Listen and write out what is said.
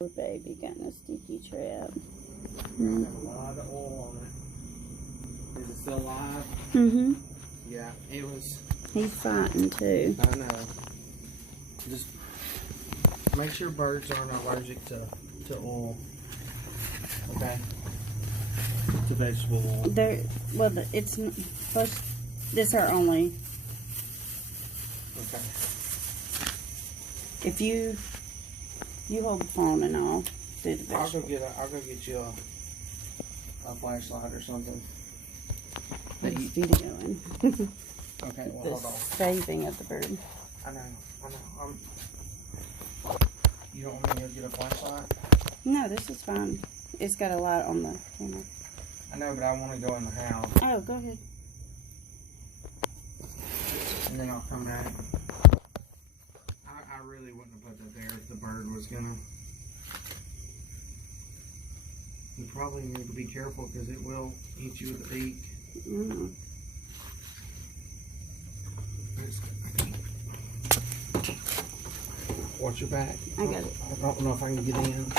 Poor baby got in a sticky trap. I have a lot of oil on it. Is it still alive? Mm-hmm. Yeah, it was. He's fighting too. I know. Just make sure birds aren't allergic to oil. Okay. To vegetable oil. It's supposed. This are only. Okay. If you hold the phone and I'll do the I'll go vegetable. get you a flashlight or something. He's videoing. Okay, well The hold on. saving of the bird. I know. You don't want me to go get a flashlight? No, this is fine. It's got a light on the camera. I know, but I want to go in the house Oh, go ahead. and then I'll come back. I really wouldn't have put that there if the bird was gonna. You probably need to be careful because it will eat you with the beak. Mm. Watch your back. I got it. I don't know if I can get in.